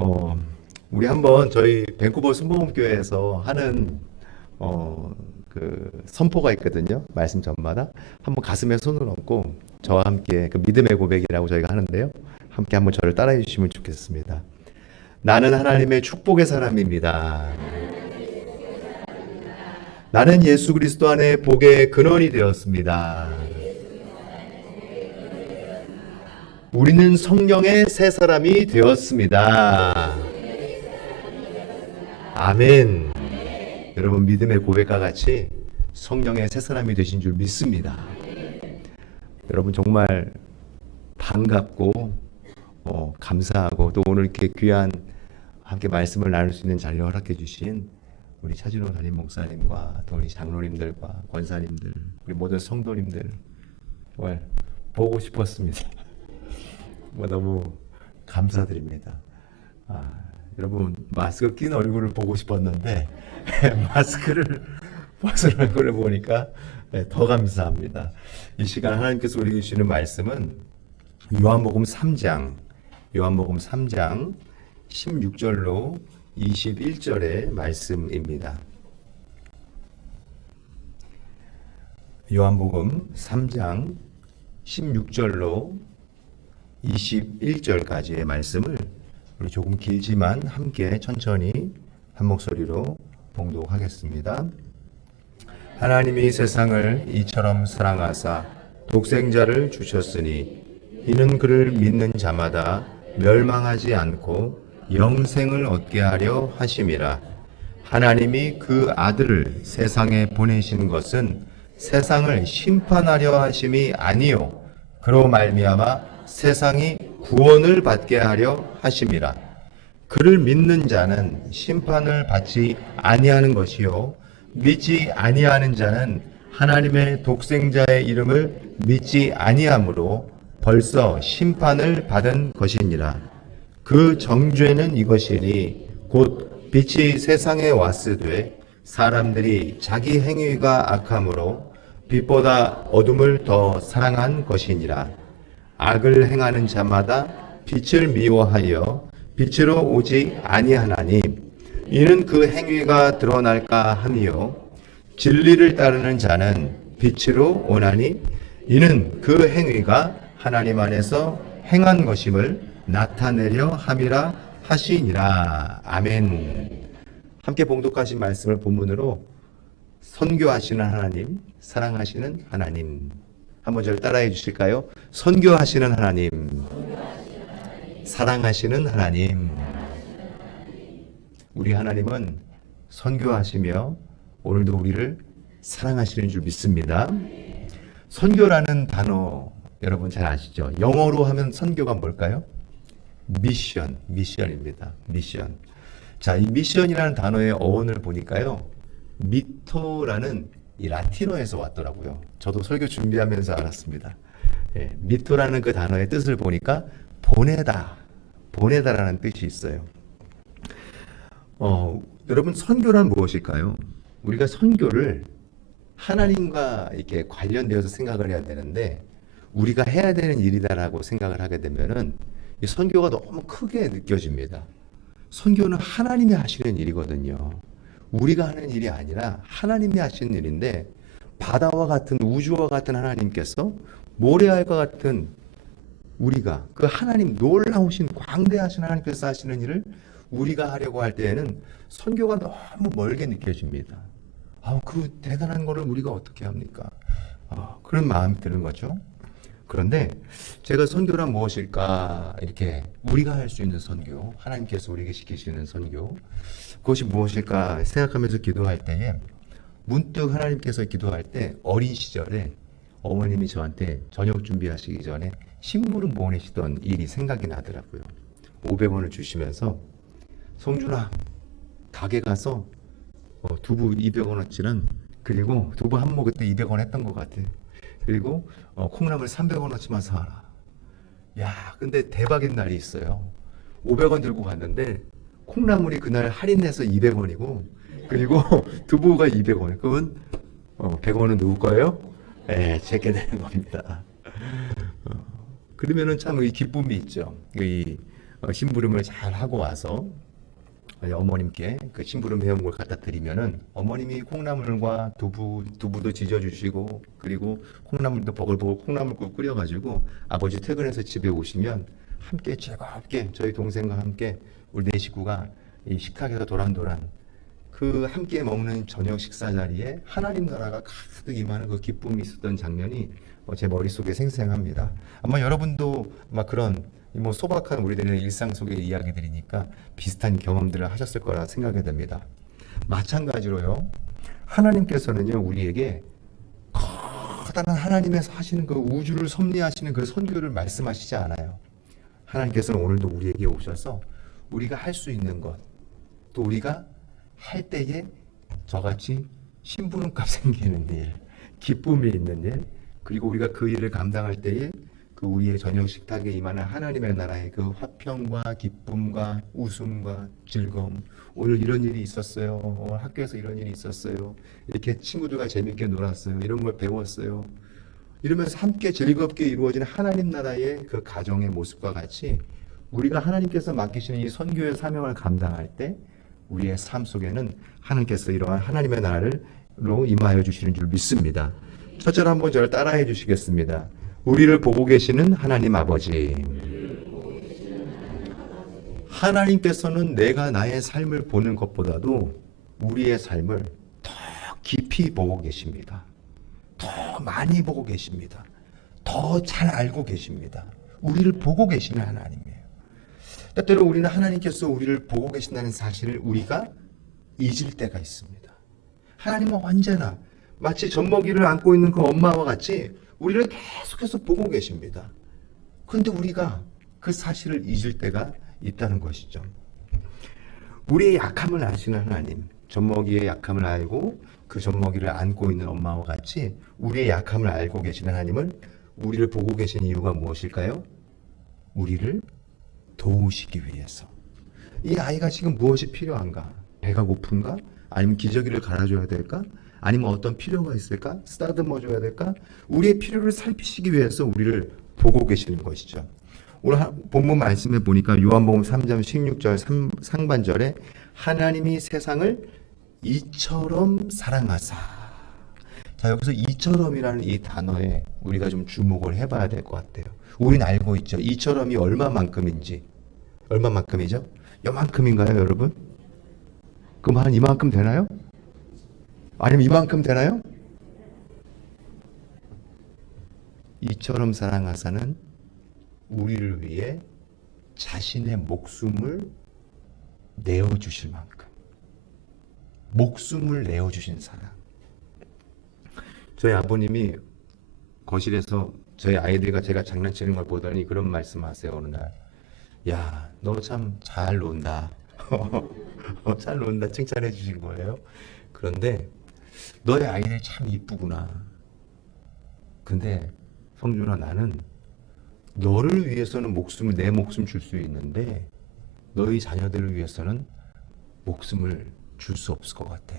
어, 우리 한번 저희 밴쿠버 순복음교회에서 하는 선포가 있거든요. 말씀 전마다 한번 가슴에 손을 얹고 저와 함께 그 믿음의 고백이라고 저희가 하는데요. 함께 한번 저를 따라해 주시면 좋겠습니다. 나는 하나님의 축복의 사람입니다. 나는 예수 그리스도 안에 복의 근원이 되었습니다. 우리는 성령의 새 사람이 되었습니다. 아멘. 여러분 믿음의 고백과 같이 성령의 새 사람이 되신 줄 믿습니다. 여러분 정말 반갑고 감사하고 또 오늘 이렇게 귀한 함께 말씀을 나눌 수 있는 자리를 허락해 주신 우리 차진호 담임 목사님과 또 우리 장로님들과 권사님들 우리 모든 성도님들 정말 보고 싶었습니다. 너무 감사드립니다. 여러분 마스크 낀 얼굴을 보고 싶었는데 마스크를 벗은 얼굴을 보니까 더 감사합니다. 이 시간 하나님께서 우리에게 주시는 말씀은 요한복음 3장 16절로 21절의 말씀입니다. 요한복음 3장 16절로 21절까지의 말씀을 우리 조금 길지만 함께 천천히 한 목소리로 봉독하겠습니다. 하나님이 세상을 이처럼 사랑하사 독생자를 주셨으니 이는 그를 믿는 자마다 멸망하지 않고 영생을 얻게 하려 하심이라. 하나님이 그 아들을 세상에 보내신 것은 세상을 심판하려 하심이 아니요 그로 말미암아 세상이 구원을 받게 하려 하심이라. 그를 믿는 자는 심판을 받지 아니하는 것이요 믿지 아니하는 자는 하나님의 독생자의 이름을 믿지 아니하므로 벌써 심판을 받은 것이니라. 그 정죄는 이것이니 곧 빛이 세상에 왔으되 사람들이 자기 행위가 악함으로 빛보다 어둠을 더 사랑한 것이니라. 악을 행하는 자마다 빛을 미워하여 빛으로 오지 아니하나니 이는 그 행위가 드러날까 함이요 진리를 따르는 자는 빛으로 오나니 이는 그 행위가 하나님 안에서 행한 것임을 나타내려 함이라 하시니라. 아멘. 함께 봉독하신 말씀을 본문으로 선교하시는 하나님, 사랑하시는 하나님. 한번 저를 따라해 주실까요? 선교하시는 하나님, 사랑하시는 하나님. 우리 하나님은 선교하시며 오늘도 우리를 사랑하시는 줄 믿습니다. 선교라는 단어 여러분 잘 아시죠? 영어로 하면 선교가 뭘까요? 미션입니다. 미션. 자, 이 미션이라는 단어의 어원을 보니까요. 미토라는 이 라틴어에서 왔더라고요. 저도 설교 준비하면서 알았습니다. 미토라는 그 단어의 뜻을 보니까 보내다라는 뜻이 있어요. 여러분 선교란 무엇일까요? 우리가 선교를 하나님과 이렇게 관련되어서 생각을 해야 되는데 우리가 해야 되는 일이다라고 생각을 하게 되면은 이 선교가 너무 크게 느껴집니다. 선교는 하나님이 하시는 일이거든요. 우리가 하는 일이 아니라 하나님이 하시는 일인데 바다와 같은 우주와 같은 하나님께서 모래알과 같은 우리가 그 하나님 놀라우신 광대하신 하나님께서 하시는 일을 우리가 하려고 할 때에는 선교가 너무 멀게 느껴집니다. 그 대단한 거를 우리가 어떻게 합니까? 그런 마음이 드는 거죠. 그런데 제가 선교란 무엇일까 이렇게 우리가 할 수 있는 선교, 하나님께서 우리에게 시키시는 선교 그것이 무엇일까 생각하면서 기도할 때에 문득 하나님께서 기도할 때 어린 시절에 어머님이 저한테 저녁 준비하시기 전에 심부름 보내시던 일이 생각이 나더라고요. 500원을 주시면서 성준아 가게 가서 두부 200원어치는 그리고 두부 한 모 그때 200원 했던 것 같아. 그리고 콩나물 300원어치만 사와라. 야, 근데 대박인 날이 있어요. 500원 들고 갔는데 콩나물이 그날 할인해서 200원이고 그리고 두부가 200원. 그러면 100원은 누구 거예요? 제게 되는 겁니다. 그러면은 참 이 기쁨이 있죠. 이 심부름을 잘 하고 와서 어머님께 그 심부름 해온 걸 갖다 드리면은 어머님이 콩나물과 두부도 지져주시고 그리고 콩나물도 버글버글 콩나물국 끓여가지고 아버지 퇴근해서 집에 오시면 함께 즐겁게 저희 동생과 함께 우리 네 식구가 이 식탁에서 도란도란 그 함께 먹는 저녁 식사 자리에 하나님 나라가 가득 임하는 그 기쁨이 있었던 장면이 제 머릿속에 생생합니다. 아마 여러분도 막 그런 뭐 소박한 우리들의 일상 속의 이야기들이니까 비슷한 경험들을 하셨을 거라 생각이 됩니다. 마찬가지로요. 하나님께서는요 우리에게 커다란 하나님에서 하시는 그 우주를 섭리하시는 그 선교를 말씀하시지 않아요. 하나님께서는 오늘도 우리에게 오셔서 우리가 할 수 있는 것, 또 우리가 할 때에 저같이 심부름값 생기는 일, 기쁨이 있는 일, 그리고 우리가 그 일을 감당할 때에 그 우리의 저녁 식탁에 임하는 하나님의 나라의 그 화평과 기쁨과 웃음과 즐거움, 오늘 이런 일이 있었어요, 학교에서 이런 일이 있었어요, 이렇게 친구들과 재밌게 놀았어요, 이런 걸 배웠어요, 이러면서 함께 즐겁게 이루어지는 하나님 나라의 그 가정의 모습과 같이 우리가 하나님께서 맡기시는 이 선교의 사명을 감당할 때 우리의 삶 속에는 하나님께서 이러한 하나님의 나라로 임하여 주시는 줄 믿습니다. 첫째로 한번 저를 따라해 주시겠습니다. 우리를 보고 계시는 하나님 아버지. 하나님께서는 내가 나의 삶을 보는 것보다도 우리의 삶을 더 깊이 보고 계십니다. 더 많이 보고 계십니다. 더 잘 알고 계십니다. 우리를 보고 계시는 하나님이에요. 때때로 우리는 하나님께서 우리를 보고 계신다는 사실을 우리가 잊을 때가 있습니다. 하나님은 언제나 마치 젖먹이를 안고 있는 그 엄마와 같이 우리를 계속해서 보고 계십니다. 그런데 우리가 그 사실을 잊을 때가 있다는 것이죠. 우리의 약함을 아시는 하나님, 젖먹이의 약함을 알고 그 젖먹이를 안고 있는 엄마와 같이 우리의 약함을 알고 계시는 하나님은 우리를 보고 계신 이유가 무엇일까요? 우리를 도우시기 위해서. 이 아이가 지금 무엇이 필요한가? 배가 고픈가? 아니면 기저귀를 갈아줘야 될까? 아니면 어떤 필요가 있을까? 쓰다듬어 줘야 될까? 우리의 필요를 살피시기 위해서 우리를 보고 계시는 것이죠. 오늘 본문 말씀에 보니까 요한복음 3장 16절 상반절에 하나님이 세상을 이처럼 사랑하사. 자, 여기서 이처럼이라는 이 단어에 우리가 좀 주목을 해봐야 될 것 같아요. 우리는 알고 있죠. 이처럼이 얼마만큼인지. 얼마만큼이죠? 요만큼인가요, 여러분? 그럼 한 이만큼 되나요? 아니면 이만큼 되나요? 이처럼 사랑하사는 우리를 위해 자신의 목숨을 내어주실 만큼 목숨을 내어주신 사랑. 저희 아버님이 거실에서 저희 아이들과 제가 장난치는 걸 보더니 그런 말씀하세요. 어느 날, 야, 너 참 잘 논다. 잘 논다 칭찬해 주신 거예요. 그런데 너의 아이들이 참 이쁘구나. 근데 성준아, 나는 너를 위해서는 내 목숨 줄 수 있는데 너희 자녀들을 위해서는 목숨을 줄 수 없을 것 같아.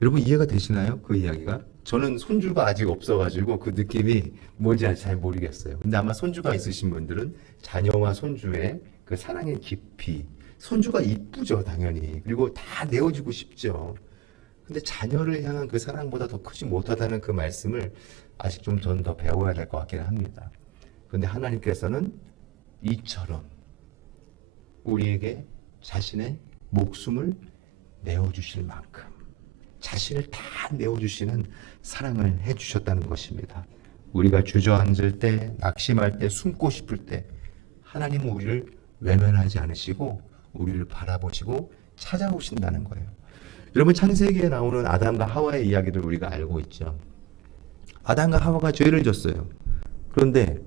여러분 이해가 되시나요? 그 이야기가? 저는 손주가 아직 없어가지고 그 느낌이 뭔지 잘 모르겠어요. 근데 아마 손주가 있으신 분들은 자녀와 손주의 그 사랑의 깊이, 손주가 이쁘죠 당연히. 그리고 다 내어주고 싶죠. 근데 자녀를 향한 그 사랑보다 더 크지 못하다는 그 말씀을 아직 좀 저는 더 배워야 될 것 같기는 합니다. 그런데 하나님께서는 이처럼 우리에게 자신의 목숨을 내어주실 만큼 자신을 다 내어주시는 사랑을 해주셨다는 것입니다. 우리가 주저앉을 때, 낙심할 때, 숨고 싶을 때 하나님은 우리를 외면하지 않으시고 우리를 바라보시고 찾아오신다는 거예요. 여러분 창세기에 나오는 아담과 하와의 이야기를 우리가 알고 있죠. 아담과 하와가 죄를 졌어요. 그런데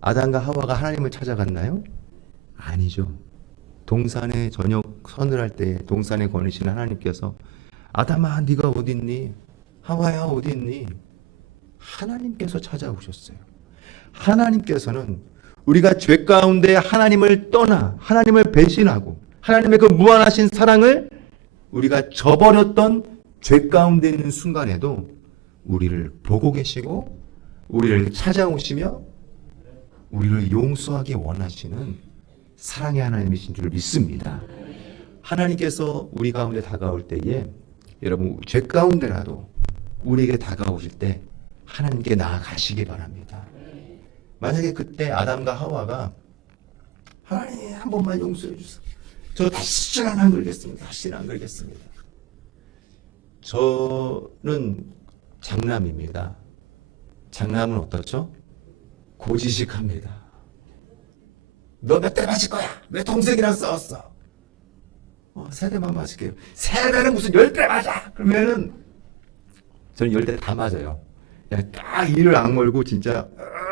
아담과 하와가 하나님을 찾아갔나요? 아니죠. 동산에 저녁 서늘할 때 동산에 거니시는 하나님께서 아담아 네가 어디 있니? 하와야 어디 있니? 하나님께서 찾아오셨어요. 하나님께서는 우리가 죄 가운데 하나님을 떠나 하나님을 배신하고 하나님의 그 무한하신 사랑을 우리가 저버렸던 죄 가운데 있는 순간에도 우리를 보고 계시고 우리를 찾아오시며 우리를 용서하기 원하시는 사랑의 하나님이신 줄 믿습니다. 하나님께서 우리 가운데 다가올 때에 여러분 죄 가운데라도 우리에게 다가오실 때 하나님께 나아가시기 바랍니다. 만약에 그때 아담과 하와가 하나님 한 번만 용서해 주세요. 저 다시는 안 그러겠습니다. 다시는 안 그러겠습니다. 저는 장남입니다. 장남은 어떻죠? 고지식합니다. 너 몇 대 맞을 거야? 왜 동생이랑 싸웠어? 세 대만 맞을게요. 세 대는 무슨 10대 맞아? 그러면은 저는 10대 다 맞아요. 그냥 딱 이를 악물고 진짜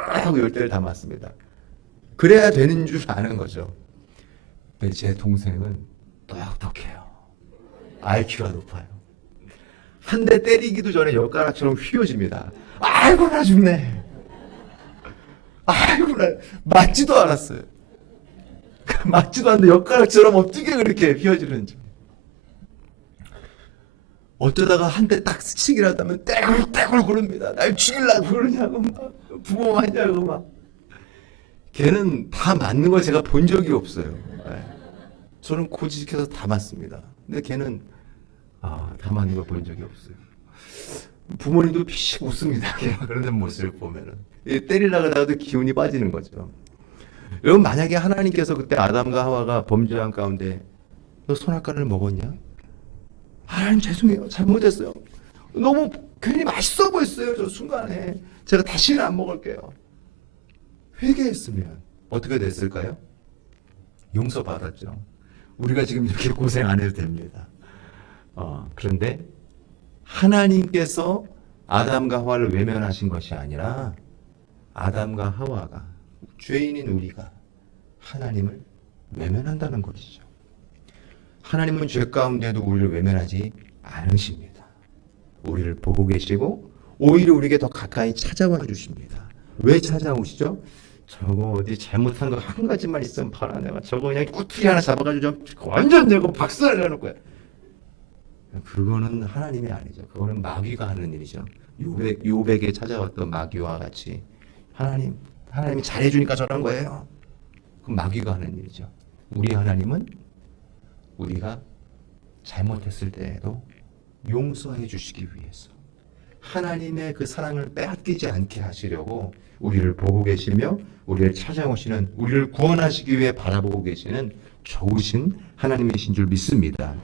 하고 10대를 다 맞습니다. 그래야 되는 줄 아는 거죠. 근데 제 동생은 똑똑해요. IQ가 높아요. 한 대 때리기도 전에 엿가락처럼 휘어집니다. 아이고 나 죽네. 아이고 나 맞지도 않았어요. 맞지도 않는데 엿가락처럼 어떻게 그렇게 휘어지는지. 어쩌다가 한 대 딱 스치기라도 하면 떼굴떼굴 구릅니다. 날 죽이려고 그러냐고 막 부검하냐고 막. 걔는 다 맞는 걸 제가 본 적이 없어요. 저는 고지식해서 다 맞습니다. 근데 걔는 다 맞는 걸 본 적이 없어요. 부모님도 피식 웃습니다. 걔가 그런 모습을 보면은 때리려고 하다가도 기운이 빠지는 거죠. 여러분 만약에 하나님께서 그때 아담과 하와가 범죄한 가운데 너 선악과를 먹었냐? 하나님 죄송해요. 잘못했어요. 너무 괜히 맛있어 보였어요. 저 순간에 제가 다시는 안 먹을게요. 회개했으면 어떻게 됐을까요? 용서받았죠. 우리가 지금 이렇게 고생 안 해도 됩니다. 그런데 하나님께서 아담과 하와를 외면하신 것이 아니라 아담과 하와가 죄인인 우리가 하나님을 외면한다는 것이죠. 하나님은 죄 가운데도 우리를 외면하지 않으십니다. 우리를 보고 계시고 오히려 우리에게 더 가까이 찾아와 주십니다. 왜 찾아오시죠? 저거 어디 잘못한 거 한 가지만 있으면 봐라. 내가 저거 그냥 꾸투리 하나 잡아가지고 완전 내고 박살을 내놓을 거야. 그거는 하나님이 아니죠. 그거는 마귀가 하는 일이죠. 요백에 찾아왔던 마귀와 같이 하나님이 잘해주니까 저런 거예요. 그건 마귀가 하는 일이죠. 우리 하나님은 우리가 잘못했을 때에도 용서해 주시기 위해서 하나님의 그 사랑을 빼앗기지 않게 하시려고 우리를 보고 계시며 우리를 찾아오시는, 우리를 구원하시기 위해 바라보고 계시는 좋으신 하나님이신 줄 믿습니다.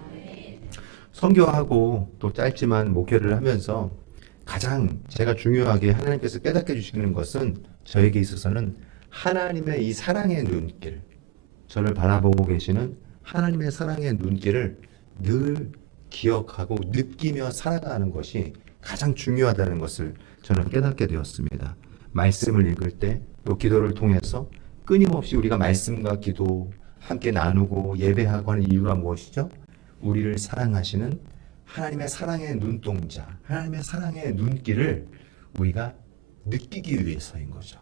선교하고 또 짧지만 목회를 하면서 가장 제가 중요하게 하나님께서 깨닫게 주시는 것은 저에게 있어서는 하나님의 이 사랑의 눈길, 저를 바라보고 계시는 하나님의 사랑의 눈길을 늘 기억하고 느끼며 살아가는 것이 가장 중요하다는 것을 저는 깨닫게 되었습니다. 말씀을 읽을 때 또 기도를 통해서 끊임없이 우리가 말씀과 기도 함께 나누고 예배하고 하는 이유가 무엇이죠? 우리를 사랑하시는 하나님의 사랑의 눈동자, 하나님의 사랑의 눈길을 우리가 느끼기 위해서인 거죠.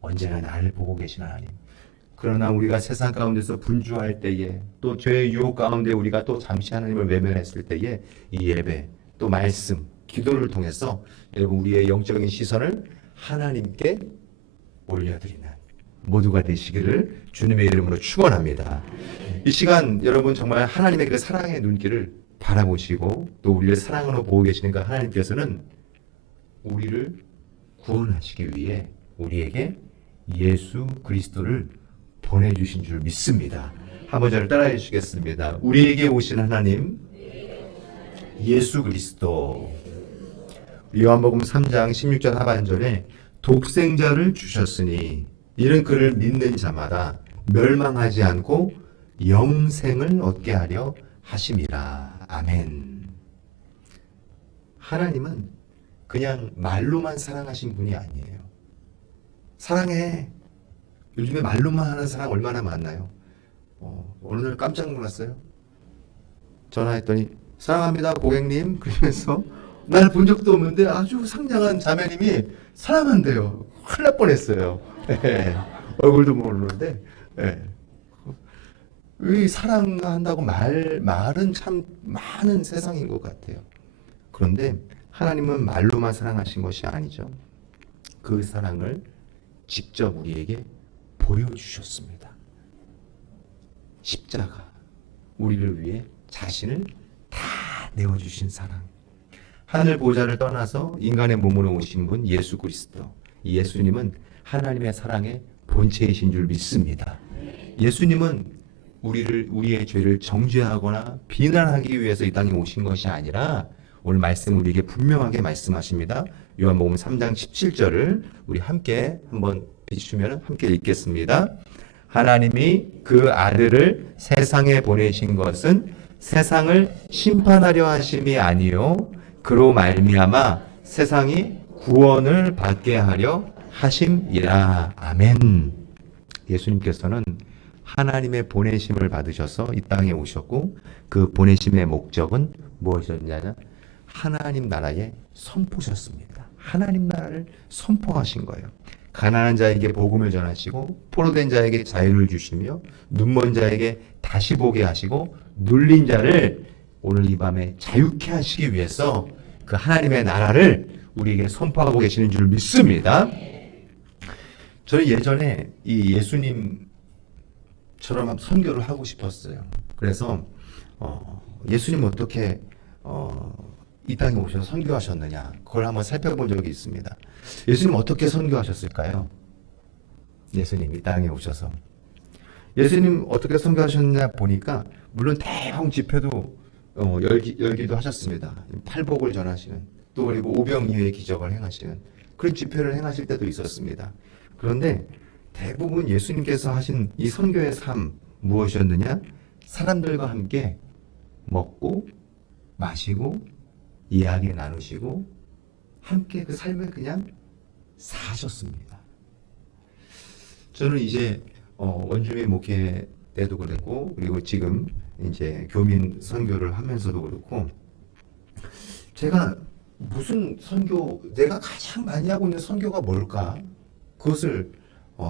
언제나 나를 보고 계신 하나님. 그러나 우리가 세상 가운데서 분주할 때에 또 죄의 유혹 가운데 우리가 또 잠시 하나님을 외면했을 때에 이 예배, 또 말씀, 기도를 통해서 여러분 우리의 영적인 시선을 하나님께 올려드리는 모두가 되시기를 주님의 이름으로 축원합니다. 이 시간 여러분 정말 하나님의 그 사랑의 눈길을 바라보시고 또 우리를 사랑으로 보고 계시니까 하나님께서는 우리를 구원하시기 위해 우리에게 예수 그리스도를 보내주신 줄 믿습니다. 한번 저를 따라해 주시겠습니다. 우리에게 오신 하나님 예수 그리스도. 요한복음 3장 16절 하반절에 독생자를 주셨으니 이는 그를 믿는 자마다 멸망하지 않고 영생을 얻게 하려 하심이라. 아멘. 하나님은 그냥 말로만 사랑하신 분이 아니에요. 사랑해. 요즘에 말로만 하는 사람 얼마나 많나요? 어느 날 깜짝 놀랐어요. 전화했더니 사랑합니다 고객님 그러면서 날 본 적도 없는데 아주 상냥한 자매님이 사랑한대요. 큰일 날 뻔했어요. 얼굴도 모르는데 이 사랑한다고 말은 참 많은 세상인 것 같아요. 그런데 하나님은 말로만 사랑하신 것이 아니죠. 그 사랑을 직접 우리에게 보여주셨습니다. 십자가, 우리를 위해 자신을 다 내어주신 사랑. 하늘 보좌를 떠나서 인간의 몸으로 오신 분 예수 그리스도. 이 예수님은 하나님의 사랑의 본체이신 줄 믿습니다. 예수님은 우리의 죄를 정죄하거나 비난하기 위해서 이 땅에 오신 것이 아니라 오늘 말씀 우리에게 분명하게 말씀하십니다. 요한복음 3장 17절을 우리 함께 한번 비추면 함께 읽겠습니다. 하나님이 그 아들을 세상에 보내신 것은 세상을 심판하려 하심이 아니요 그로 말미암아 세상이 구원을 받게 하려 하심이라. 아멘. 예수님께서는 하나님의 보내심을 받으셔서 이 땅에 오셨고 그 보내심의 목적은 무엇이었냐면 하나님 나라에 선포셨습니다. 하나님 나라를 선포하신 거예요. 가난한 자에게 복음을 전하시고 포로된 자에게 자유를 주시며 눈먼 자에게 다시 보게 하시고 눌린 자를 오늘 이 밤에 자유케 하시기 위해서 그 하나님의 나라를 우리에게 선포하고 계시는 줄 믿습니다. 저는 예전에 이 예수님처럼 선교를 하고 싶었어요. 그래서 예수님 어떻게 이 땅에 오셔서 선교하셨느냐 그걸 한번 살펴본 적이 있습니다. 예수님 어떻게 선교하셨을까요? 예수님 이 땅에 오셔서 예수님 어떻게 선교하셨느냐 보니까 물론 대형 집회도 열기도 하셨습니다. 팔복을 전하시는 또 그리고 오병이어의 기적을 행하시는 그런 집회를 행하실 때도 있었습니다. 그런데 대부분 예수님께서 하신 이 선교의 삶 무엇이었느냐? 사람들과 함께 먹고 마시고 이야기 나누시고 함께 그 삶을 그냥 사셨습니다. 저는 이제 원주민 목회 때도 그랬고 그리고 지금 이제 교민 선교를 하면서도 그렇고 제가 무슨 선교 내가 가장 많이 하고 있는 선교가 뭘까? 그것을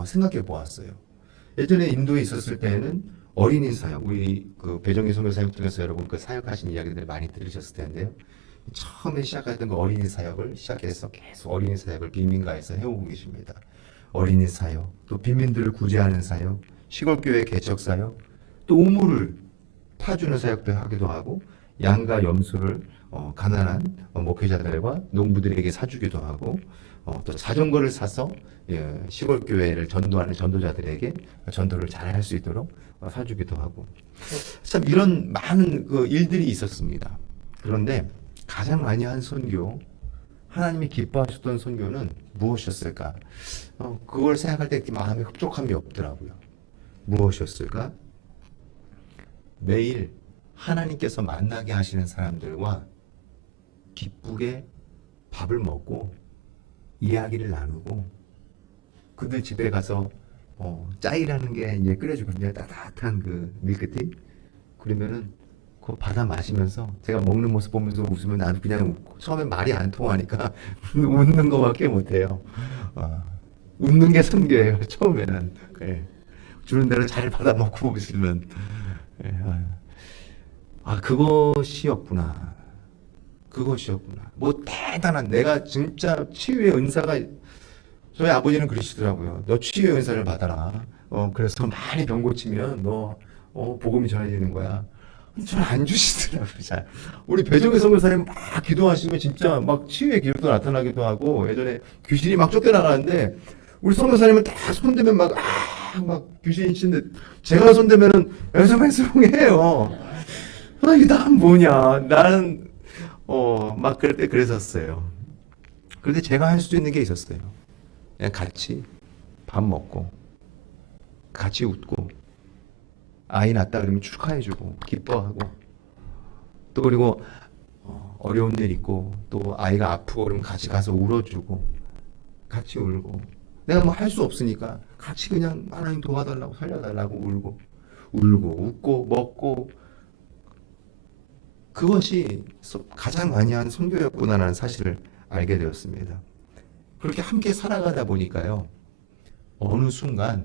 생각해 보았어요. 예전에 인도에 있었을 때는 어린이 사역, 우리 그 배정희 선교 사역 중에서 여러분 그 사역하신 이야기들 많이 들으셨을 텐데요. 처음에 시작했던 그 어린이 사역을 시작해서 계속 어린이 사역을 빈민가에서 해오고 계십니다. 어린이 사역, 또 빈민들을 구제하는 사역, 시골교회 개척 사역, 또 우물을 파주는 사역도 하기도 하고 양과 염소를 가난한 목회자들과 농부들에게 사주기도 하고 또 자전거를 사서 시골교회를 전도하는 전도자들에게 전도를 잘 할 수 있도록 사주기도 하고 참 이런 많은 그 일들이 있었습니다. 그런데 가장 많이 한 선교, 하나님이 기뻐하셨던 선교는 무엇이었을까? 그걸 생각할 때 마음에 흡족함이 없더라고요. 무엇이었을까? 매일 하나님께서 만나게 하시는 사람들과 기쁘게 밥을 먹고 이야기를 나누고 그들 집에 가서 짜이라는 게 이제 끓여주고 그냥 따뜻한 그 밀크티 그러면은 그거 받아 마시면서 제가 먹는 모습 보면서 웃으면 나도 그냥 웃고 처음에 말이 안 통하니까 웃는 거밖에 못해요. 웃는 게 선교예요. 처음에는 주는 대로 잘 받아 먹고 있으면 그것이었구나. 뭐 대단한 내가 진짜 치유의 은사가 저희 아버지는 그러시더라고요. 너 치유의 은사를 받아라. 그래서 많이 병 고치면 너 복음이 전해지는 거야. 저는 안 주시더라고요. 잘. 우리 배정희 선교사님 막 기도하시면 진짜 막 치유의 기록도 나타나기도 하고 예전에 귀신이 막 쫓겨나가는데 우리 선교사님은 다 손대면 막 귀신이 치는데 제가 손대면은 애송애송해요. 이게 난 뭐냐. 나는 막 그럴 때 그랬었어요. 그런데 제가 할 수 있는 게 있었어요. 그냥 같이 밥 먹고 같이 웃고 아이 낳았다 그러면 축하해주고 기뻐하고 또 그리고 어려운 일 있고 또 아이가 아프고 그러면 같이 가서 울어주고 같이 울고 내가 뭐 할 수 없으니까 같이 그냥 하나님 도와달라고 살려달라고 울고 웃고 먹고 그것이 가장 많이 한 선교였구나라는 사실을 알게 되었습니다. 그렇게 함께 살아가다 보니까요. 어느 순간부터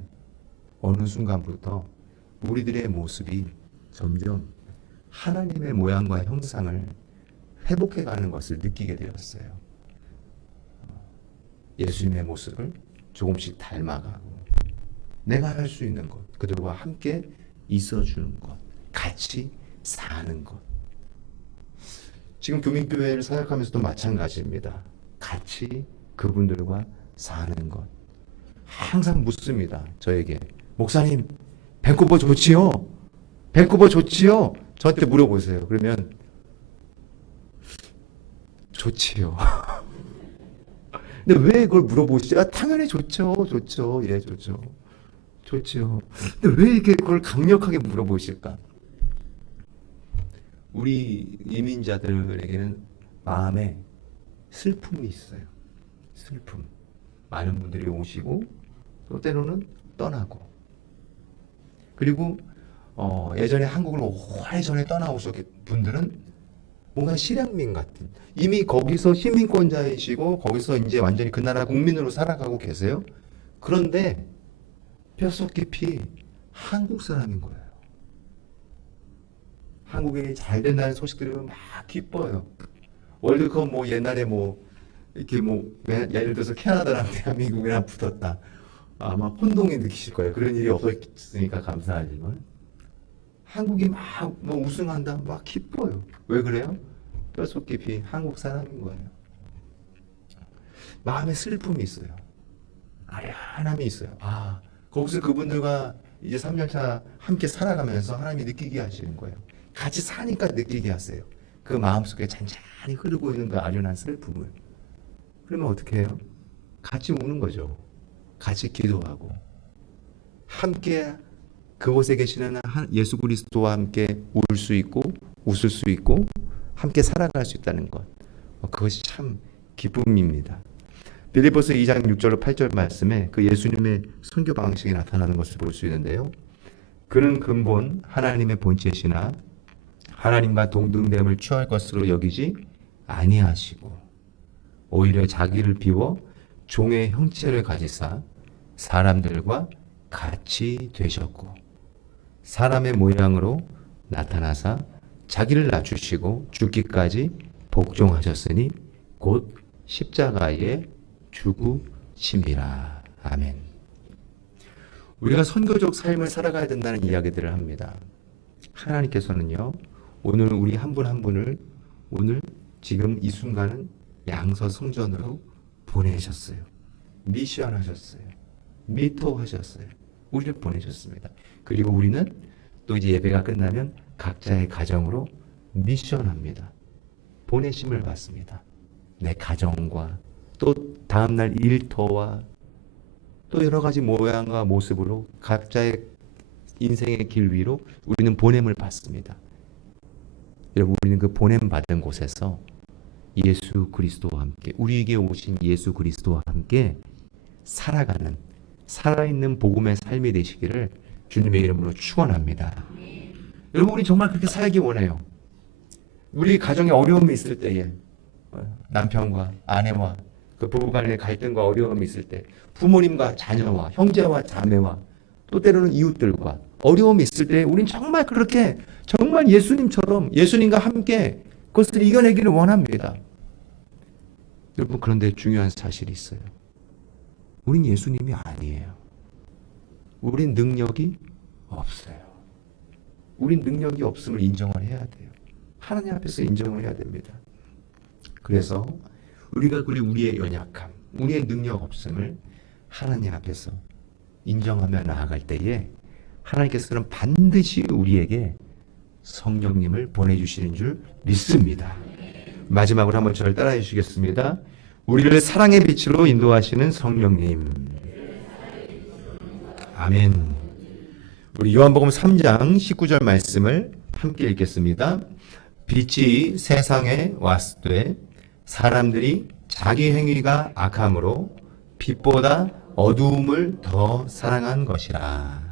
우리들의 모습이 점점 하나님의 모양과 형상을 회복해가는 것을 느끼게 되었어요. 예수님의 모습을 조금씩 닮아가고 내가 할 수 있는 것, 그들과 함께 있어주는 것, 같이 사는 것. 지금 교민교회를 사역하면서도 마찬가지입니다. 같이 그분들과 사는 것. 항상 묻습니다. 저에게. 목사님, 밴쿠버 좋지요? 밴쿠버 좋지요? 저한테 물어보세요. 그러면 좋지요. 근데 왜 그걸 물어보시죠? 아, 당연히 좋죠. 좋죠. 예, 좋죠. 좋죠. 근데 왜 이렇게 그걸 강력하게 물어보실까? 우리 이민자들에게는 마음에 슬픔이 있어요. 슬픔. 많은 분들이 오시고 또 때로는 떠나고. 그리고 예전에 한국을 오래전에 떠나오셨던 분들은 뭔가 실향민 같은, 이미 거기서 시민권자이시고 거기서 이제 완전히 그 나라 국민으로 살아가고 계세요. 그런데 뼛속 깊이 한국 사람인 거예요. 한국이 잘 된다는 소식 들으면 막 기뻐요. 월드컵 뭐 옛날에 뭐 이렇게 뭐 예를 들어서 캐나다랑 대한민국이랑 붙었다. 아마 혼동이 느끼실 거예요. 그런 일이 없었으니까 감사하지만 한국이 막 뭐 우승한다 막 기뻐요. 왜 그래요? 뼛속 깊이 한국 사람인 거예요. 마음에 슬픔이 있어요. 아련함이 있어요. 아, 거기서 그분들과 이제 3년차 함께 살아가면서 하나님이 느끼게 하시는 거예요. 같이 사니까 느끼게 하세요. 그 마음속에 잔잔히 흐르고 있는 그 아련한 슬픔을. 그러면 어떻게 해요? 같이 우는 거죠. 같이 기도하고 함께 그곳에 계시는 예수 그리스도와 함께 울 수 있고 웃을 수 있고 함께 살아갈 수 있다는 것. 그것이 참 기쁨입니다. 빌립보서 2장 6절로 8절 말씀에 그 예수님의 선교 방식이 나타나는 것을 볼 수 있는데요. 그는 근본 하나님의 본체시나 하나님과 동등됨을 취할 것으로 여기지 아니하시고 오히려 자기를 비워 종의 형체를 가지사 사람들과 같이 되셨고 사람의 모양으로 나타나사 자기를 낮추시고 죽기까지 복종하셨으니 곧 십자가에 죽으심이라. 아멘. 우리가 선교적 삶을 살아가야 된다는 이야기들을 합니다. 하나님께서는요, 오늘 우리 한 분 한 분을 오늘 지금 이 순간은 양서 성전으로 보내셨어요. 미션 하셨어요. 미토 하셨어요. 우리를 보내셨습니다. 그리고 우리는 또 이제 예배가 끝나면 각자의 가정으로 미션합니다. 보내심을 받습니다. 내 가정과 또 다음날 일터와 또 여러 가지 모양과 모습으로 각자의 인생의 길 위로 우리는 보냄을 받습니다. 여러분, 우리는 그 보냄 받은 곳에서 예수 그리스도와 함께, 우리에게 오신 예수 그리스도와 함께 살아가는 살아있는 복음의 삶이 되시기를 주님의 이름으로 축원합니다. 여러분, 우리 정말 그렇게 살기 원해요. 우리 가정에 어려움이 있을 때에 남편과 아내와 그 부부간의 갈등과 어려움이 있을 때 부모님과 자녀와 형제와 자매와 또 때로는 이웃들과 어려움이 있을 때 우린 정말 그렇게 정말 예수님처럼 예수님과 함께 그것을 이겨내기를 원합니다. 여러분, 그런데 중요한 사실이 있어요. 우린 예수님이 아니에요. 우린 능력이 없어요. 우린 능력이 없음을 인정을 해야 돼요. 하나님 앞에서 인정을 해야 됩니다. 그래서 우리가 우리의 연약함, 우리의 능력 없음을 하나님 앞에서 인정하며 나아갈 때에 하나님께서는 반드시 우리에게 성령님을 보내주시는 줄 믿습니다. 마지막으로 한번 저를 따라해 주시겠습니다. 우리를 사랑의 빛으로 인도하시는 성령님. 아멘. 우리 요한복음 3장 19절 말씀을 함께 읽겠습니다. 빛이 세상에 왔을 때 사람들이 자기 행위가 악함으로 빛보다 어두움을 더 사랑한 것이라.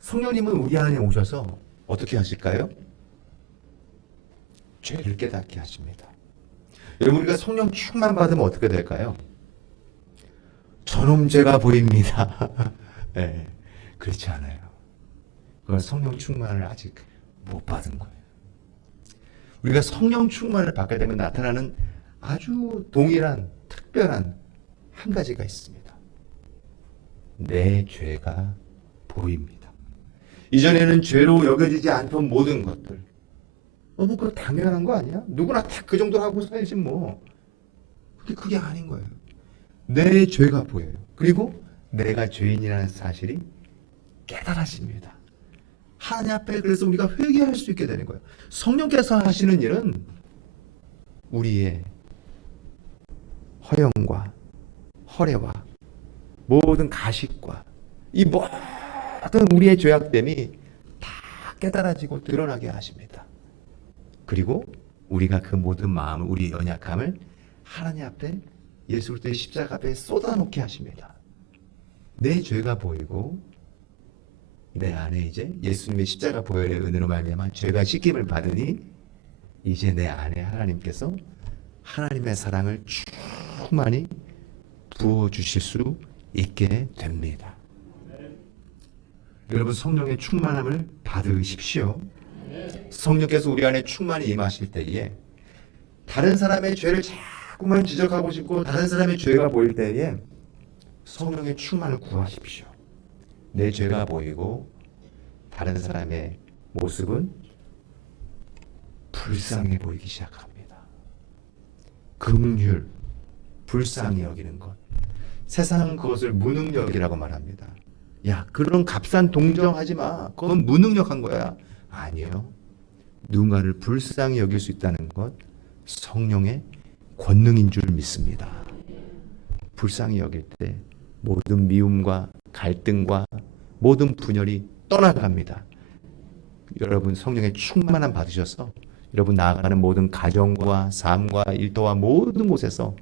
성령님은 우리 안에 오셔서 어떻게 하실까요? 죄를 깨닫게 하십니다. 여러분, 우리가 성령 충만 받으면 어떻게 될까요? 저놈 죄가 보입니다. 네, 그렇지 않아요. 그건 성령 충만을 아직 못 받은 거예요. 우리가 성령 충만을 받게 되면 나타나는 아주 동일한 특별한 한 가지가 있습니다. 내 죄가 보입니다. 이전에는 죄로 여겨지지 않던 모든 것들. 뭐 그거 당연한 거 아니야? 누구나 다 그 정도로 하고 살지 뭐. 근데 그게 아닌 거예요. 내 죄가 보여요. 그리고 내가 죄인이라는 사실이 깨달아집니다. 하나님 앞에 그래서 우리가 회개할 수 있게 되는 거예요. 성령께서 하시는 일은 우리의 허영과 허례와 모든 가식과 이 모든 우리의 죄악됨이 다 깨달아지고 드러나게 하십니다. 그리고 우리가 그 모든 마음을, 우리의 연약함을 하나님 앞에, 예수 그리스도의 십자가 앞에 쏟아놓게 하십니다. 내 죄가 보이고 내 안에 이제 예수님의 십자가 보혈의 은혜로 말미암아 죄가 씻김을 받으니 이제 내 안에 하나님께서 하나님의 사랑을 충만히 부어주실 수 있게 됩니다. 여러분, 성령의 충만함을 받으십시오. 성령께서 우리 안에 충만히 임하실 때에 다른 사람의 죄를 자꾸만 지적하고 싶고 다른 사람의 죄가 보일 때에 성령의 충만을 구하십시오. 내 죄가 보이고 다른 사람의 모습은 불쌍해 보이기 시작합니다. 긍휼, 불쌍히 여기는 것. 세상은 그것을 무능력이라고 말합니다. 야, 그런 값싼 동정하지 마. 그건 무능력한 거야. 아니요. 누군가를 불쌍히 여길 수 있다는 것, 성령의 권능인 줄 믿습니다. 불쌍히 여길 때 모든 미움과 갈등과 모든 분열이 떠나갑니다. 여러분, 성령의 충만함 받으셔서 여러분 나아가는 모든 가정과 삶과 일터와 모든 곳에서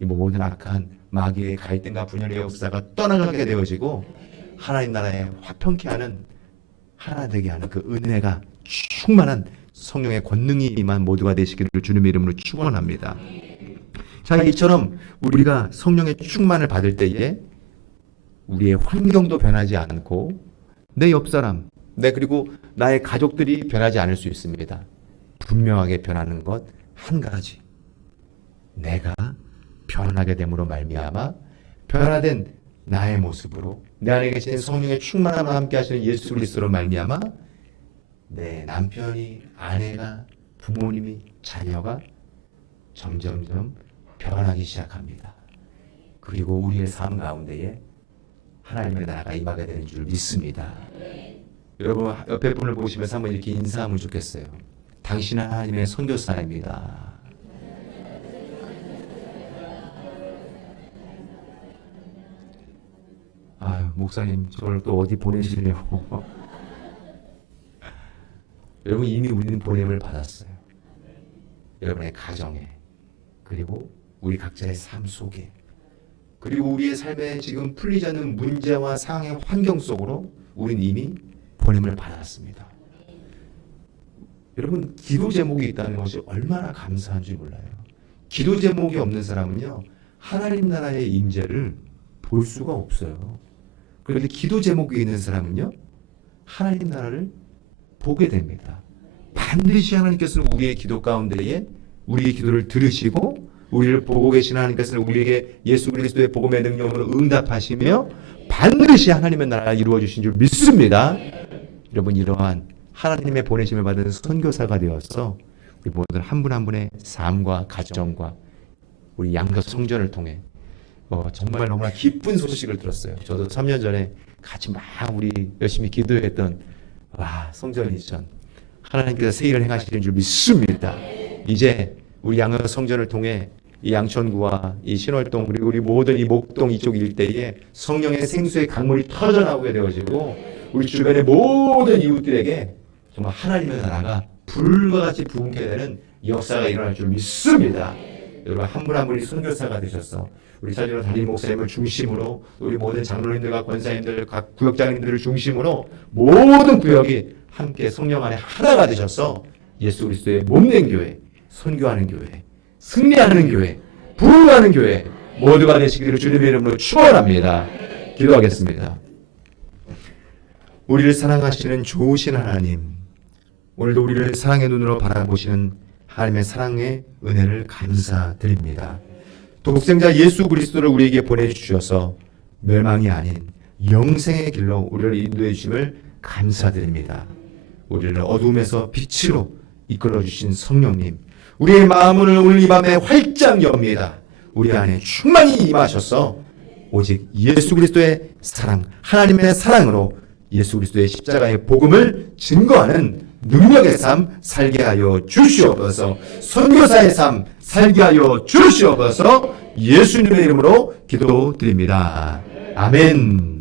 이 모든 악한 마귀의 갈등과 분열의 역사가 떠나가게 되어지고 하나님 나라에 화평케 하는, 하나 되게 하는 그 은혜가 충만한 성령의 권능이 임한 모두가 되시기를 주님의 이름으로 축원합니다. 자, 이처럼 우리가 성령의 충만을 받을 때에 우리의 환경도 변하지 않고 내 옆사람, 그리고 나의 가족들이 변하지 않을 수 있습니다. 분명하게 변하는 것 한 가지, 내가 변하게 됨으로 말미암아 변화된 나의 모습으로 내 안에 계신 성령의 충만함과 함께 하시는 예수 그리스도로 말미암아 내 남편이, 아내가, 부모님이, 자녀가 점점점 변하기 시작합니다. 그리고 우리의 삶 가운데에 하나님의 나라가 임하게 되는 줄 믿습니다. 여러분, 옆에 분을 보시면서 한번 이렇게 인사하면 좋겠어요. 당신은 하나님의 선교사입니다. 아유, 목사님 저를 또 어디 보내시려고. 여러분, 이미 우리는 보냄을 받았어요. 여러분의 가정에, 그리고 우리 각자의 삶 속에, 그리고 우리의 삶에 지금 풀리지 않는 문제와 상황의 환경 속으로 우리는 이미 보냄을 받았습니다. 여러분, 기도 제목이 있다는 것이 얼마나 감사한지 몰라요. 기도 제목이 없는 사람은요, 하나님 나라의 임재를 볼 수가 없어요. 그런데 기도 제목이 있는 사람은요, 하나님 나라를 보게 됩니다. 반드시 하나님께서는 우리의 기도 가운데에 우리의 기도를 들으시고 우리를 보고 계신 하나님께서는 우리에게 예수 그리스도의 복음의 능력으로 응답하시며 반드시 하나님의 나라가 이루어지신 줄 믿습니다. 여러분, 이러한 하나님의 보내심을 받은 선교사가 되어서 우리 모든 한 분 한 분의 삶과 가정과 우리 양가 성전을 통해 정말 너무나 기쁜 소식을 들었어요. 저도 3년 전에 같이 막 우리 열심히 기도했던 성전 이전 하나님께서 새 일을 행하시는 줄 믿습니다. 이제 우리 양가 성전을 통해 이 양천구와 이 신월동, 그리고 우리 모든 이 목동 이쪽 일대에 성령의 생수의 강물이 터져 나오게 되어지고 우리 주변의 모든 이웃들에게 정말 하나님의 나라가 불과 같이 부흥케 되는 역사가 일어날 줄 믿습니다. 여러분, 한 분 한 분이 선교사가 되셔서 우리 사진으로 담임 목사님을 중심으로 우리 모든 장로님들과 권사님들, 각 구역장님들을 중심으로 모든 구역이 함께 성령 안에 하나가 되셔서 예수 그리스도의 몸된 교회, 선교하는 교회, 승리하는 교회, 부흥하는 교회 모두가 되시기를 주님의 이름으로 축원합니다. 기도하겠습니다. 우리를 사랑하시는 좋으신 하나님, 오늘도 우리를 사랑의 눈으로 바라보시는 하나님의 사랑의 은혜를 감사드립니다. 독생자 예수 그리스도를 우리에게 보내주셔서 멸망이 아닌 영생의 길로 우리를 인도해 주심을 감사드립니다. 우리를 어둠에서 빛으로 이끌어주신 성령님, 우리의 마음을 오늘 이 밤에 활짝 엽니다. 우리 안에 충만히 임하셔서 오직 예수 그리스도의 사랑, 하나님의 사랑으로 예수 그리스도의 십자가의 복음을 증거하는 능력의 삶 살게 하여 주시옵소서. 선교사의 삶 살게 하여 주시옵소서. 예수님의 이름으로 기도드립니다. 아멘.